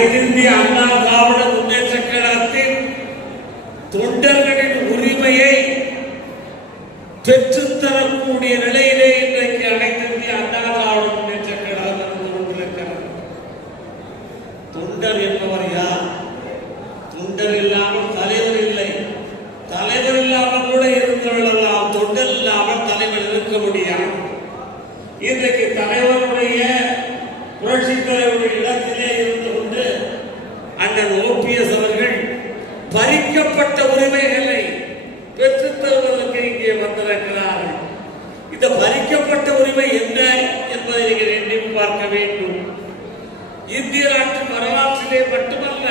அனைத்து இந்திய அண்ணா திராவிட முன்னேற்ற கழகத்தின் தொண்டர்களின் உரிமையை பெற்றுத்தரக்கூடிய நிலையிலே இன்றைக்கு அனைத்து இந்திய அண்ணா திராவிட முன்னேற்ற கழகம் இருந்து கொண்டிருக்கிறது. தொண்டர் என்பவர் யார்? தொண்டர் இல்லாமல் தலைவர் இல்லை. தலைவர் இல்லாமல் கூட இருந்து விடலாம். தொண்டர் இல்லாமல் தலைவர் இருக்க முடியாது. இன்றைக்கு தலைவருடைய புரட்சி தலைவருடைய இடத்திலே இருந்து கொண்டு அண்ணன் ஓபிஎஸ் அவர்கள் பறிக்கப்பட்ட உரிமைகளை பெற்றுத் தருவதற்கு இங்கே வந்திருக்கிறார்கள். இந்த பறிக்கப்பட்ட உரிமை என்ன என்பதை நீங்கள் எண்ணி பார்க்க வேண்டும். இந்திய நாட்டு வரலாற்றிலே மட்டுமல்ல,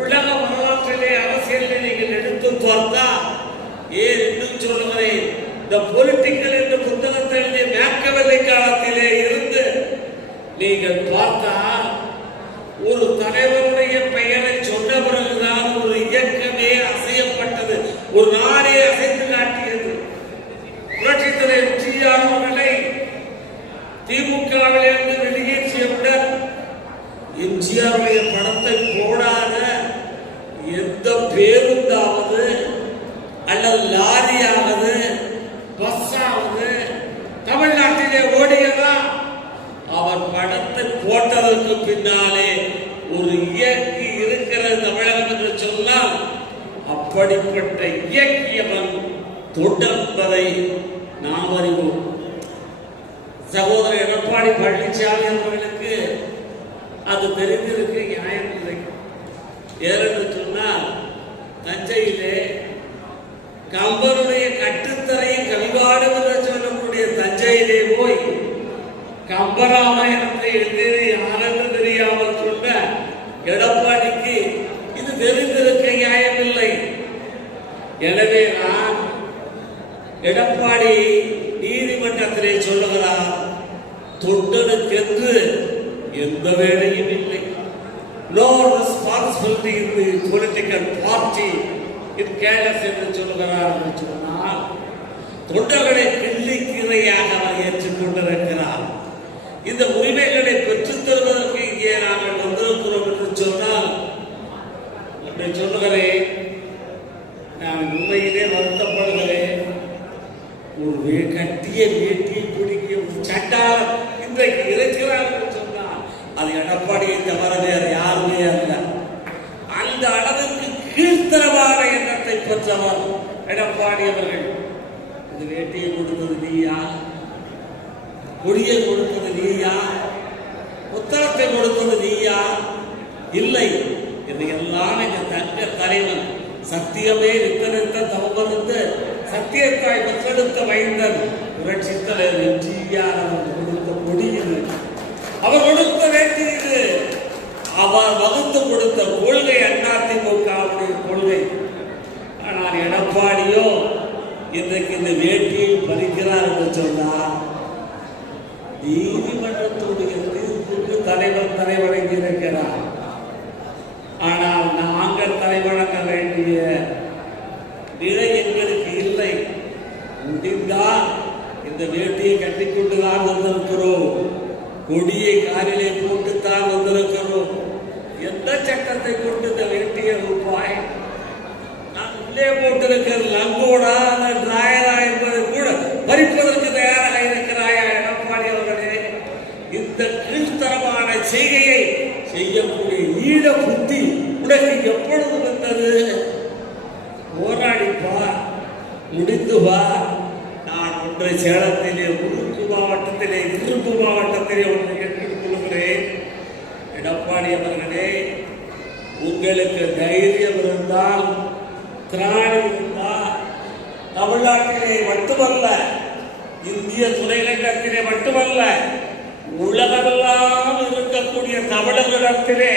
உலக வரலாற்றிலே அரசியலை நீங்கள் எடுத்து பார்த்தால், ஏன் இன்னும் சொல்லுகிறேன், இந்த பொலிட்டிக்கல் என்ற புத்தகத்தை எழுதிய மேக்கவெல்லை காலத்திலே இருந்து நீங்கள் பார்த்தால், ஒரு தலைவருடைய பெயரை சொன்ன பிறகுதான் ஒரு இயக்கமே அசையப்பட்டது, ஒரு நாடே அசைத்து காட்டியது. புரட்சி தலைவர் எம்ஜிஆர் அவர்களை திமுகவிலிருந்து வெளியேற்றியவுடன் எம்ஜிஆருடைய படத்தை போடாத எந்த பேருந்தாவது அல்லது லாரியாவது பஸ்ஸாவது தமிழ்நாட்டிலே ஓடியதா? அவர் படத்தை போட்டதற்கு பின்னாலே ஒரு இயக்கி இருக்கிற தமிழகம் என்று சொன்னால் அப்படிப்பட்ட இயக்கியவன் தொண்டன்பதை நாம் அறிவோம். சகோதரர் எடப்பாடி பழனிசாமி அவர்களுக்கு அது தெரிந்திருக்கு, நியாயம் இல்லை. ஏனென்று சொன்னால், தஞ்சையிலே கம்பருடைய கட்டுத்தரையை கவிபாடு என்று சொல்லக்கூடிய தஞ்சையிலே போய் கம்பராமாயணத்தை எழுதியது யாரென்று தெரியாமல் சொன்ன எடப்பாடிக்கு இது தெரிந்திருக்க நியாயமில்லை. எனவே நான் எடப்பாடி நீதிமன்றத்திலே சொல்லுகிறார், தொண்டனுக்கென்று எந்த வேலையும் இல்லை. No responsibility in the political party in Kerala என்று சொல்லுகிறார். என்று சொன்னால், தொண்டர்களை கிள்ளிக்கீரையாக அவர் ஏற்றுக்கொண்டிருக்கிறார். இந்த உரிமைகளை பெற்றுத் தருவதற்கு இங்கே நாங்கள் வந்திருக்கிறோம் என்று சொன்னால், அப்படி சொல்லுகிறேன், நான் உண்மையிலே வருத்தப்படுகிறேன். ஒரு கட்டிய வேட்டியை பிடிக்க ஒரு சட்டாளர் இன்றைக்கு இருக்கிறார் என்று சொன்னால் அது எடப்பாடியை தவிர வேறு யாருமே அல்ல. அந்த அளவுக்கு கீழ்த்தரமான எண்ணத்தை பெற்றவர் எடப்பாடி அவர்கள். இந்த வேட்டியை கொடுத்தது நீயா? கொடியை கொடுத்தது நீயா? புத்தகத்தை கொடுத்தது நீயா? இல்லை. இதையெல்லாம் எங்கள் தங்க தலைவன் சத்தியமே நித்தனித்த தவமருந்து சத்தியத்தாய் பெற்றெடுத்த மைந்தன் புரட்சி தலைவர் எம்ஜிஆர் அவர் கொடுத்த கொடி இது. அவர் கொடுத்த வேட்டி இது. அவர் வகுத்து கொடுத்த கொள்கை அதிமுகவுடைய கொள்கை. ஆனால் எடப்பாடியோ இன்றைக்கு இந்த வேட்டியை பறிக்கிறார் என்று சொன்னார். நீதிமன்றத்துடைய தீர்ப்புக்கு தலைவர் தலைவணங்கி இருக்கிறார். ஆனால் நாங்கள் தலைவணங்க வேண்டிய நிலை எங்களுக்கு இல்லை. முடிந்தால் இந்த வேட்டியை கட்டிக்கொண்டுதான் வந்திருக்கிறோம். கொடியை காரிலே போட்டுத்தான் வந்திருக்கிறோம். எந்த சட்டத்தை கொண்டு இந்த வேட்டியை ரூபாய் நான் உள்ளே போட்டிருக்கிற லங்கோடா டிராயரா என்பதை கூட பறிப்பதற்கு தயாராக இருக்கிறாயா எடப்பாடி அவர்களே? இந்த கீழ்த்தரமான செய்கையை செய்யக்கூடிய ஈழ புத்தி உனக்கு எப்பொழுது வந்தது? போராடிப்பா, முடிந்து வா. நான் ஒன்றை சேலத்திலே, உருக்கு மாவட்டத்திலே, இரும்பு மாவட்டத்திலே ஒன்றை கேட்டுக் கொள்கிறேன். எடப்பாடி அவர்களே, உங்களுக்கு தைரியம் இருந்தால், திராணி இருந்தால், தமிழ்நாட்டிலே மட்டுமல்ல, இந்திய துணைக்கண்டத்திலே மட்டுமல்ல, உலகமெல்லாம் இருக்கக்கூடிய தமிழர்களிடத்திலே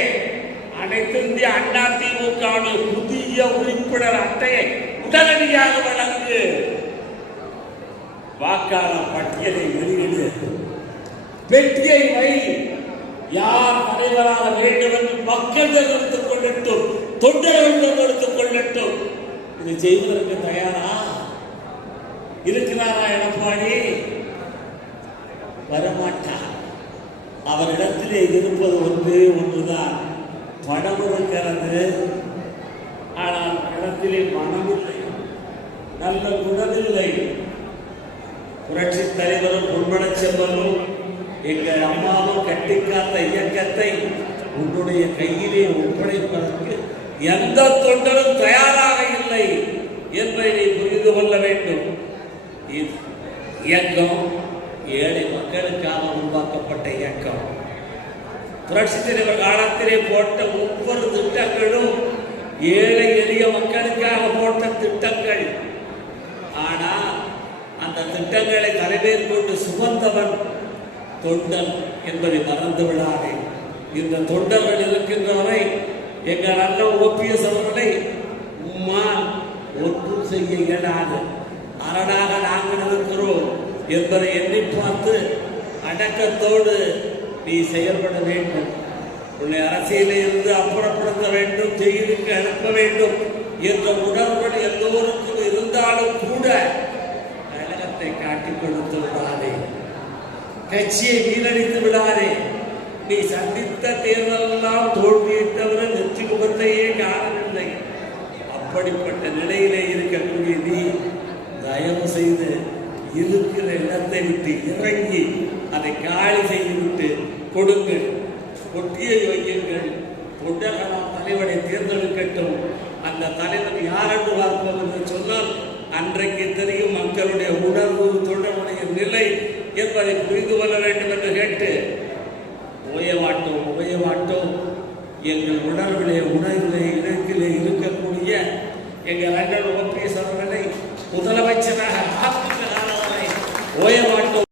அனைத்து இந்திய அண்ணா திமுக புதிய உறுப்பினர் அட்டையை உடனடியாக வழங்கு. வாக்காளர் பட்டியலை வெளியிடு. வெற்றியை வை. யார் தலைவராக வேண்டும் என்று மக்கள் தேர்ந்தெடுத்துக் கொள்ளட்டும், தொண்டர்கள் தேர்ந்தெடுத்துக் கொள்ளட்டும். இதை செய்வதற்கு தயாரா இருக்கிறாரா எடப்பாடி? வரமாட்டார். அவரிடத்திலே இருப்பது ஒன்றுதான், படம் இருக்கிறது, ஆனால் படத்திலே மனமில்லை, நல்ல குணமில்லை. புரட்சி தலைவரும் பொன்மனச் செல்வனும் எங்கள் அம்மாவும் கட்டிக்காத்த இயக்கத்தை உன்னுடைய கையிலே ஒப்படைப்பதற்கு எந்த தொண்டரும் தயாராக இல்லை என்பதை நீ புரிந்து கொள்ள வேண்டும். இயக்கம் ஏழை மக்களுக்காக உருவாக்கப்பட்ட இயக்கம். புரட்சி தலைவர் காலத்திலே போட்ட ஒவ்வொரு திட்டங்களும் ஏழை எளிய மக்களுக்காக போட்ட திட்டங்கள். ஆனால் அந்த திட்டங்களை தலைமையேற்கொண்டு சுமந்தவன் தொண்டன் என்பதை மறந்து விடாதே. இந்த தொண்டர்கள் இருக்கின்றவரை எங்கள் அண்ணன் ஓபிஎஸ் அவர்களை ஒன்றும் செய்ய இயலாது, அரணாக நாங்கள் இருக்கிறோம் என்பதை எண்ணி பார்த்து அடக்கத்தோடு நீ செயல்பட வேண்டும். உன்னை அரசியலில் இருந்து அப்புறப்படுத்த வேண்டும், ஜெயிலுக்கு அனுப்ப வேண்டும் என்ற உணர்வுகள் எல்லோருக்கும் இருந்தாலும் கூட கழகத்தை காட்டிக் கொடுத்து விடாதே, கட்சியை வீணடித்து விடாதே. நீ சந்தித்த தேர்தலெல்லாம் தோல்வியை தவிர வெற்றி முகத்தையே காணவில்லை. அப்படிப்பட்ட நிலையிலே இருக்கக்கூடிய நீ தயவு செய்து இருக்கிற இடத்தை விட்டு இறங்கி அதை காலி செய்துவிட்டு கொடுங்கள், கொட்டியை வையுங்கள். தொண்டர்களாம் தலைவரை தேர்ந்தெடுக்கட்டும். அந்த தலைவர் யாரென்று பார்ப்போம் என்று சொன்னால் அன்றைக்கு தெரியும் மக்களுடைய உணர்வு, தொண்டருடைய நிலை என்பதை புரிந்து கொள்ள வேண்டும் என்று கேட்டு ஓயவாட்டோம் எங்கள் உணர்விலே இலக்கிலே இருக்கக்கூடிய எங்கள் அண்ணன் ஓபிஎஸ் அவர்களை முதலமைச்சராக ஆக்குகிறார். ஓயவாட்டோம்.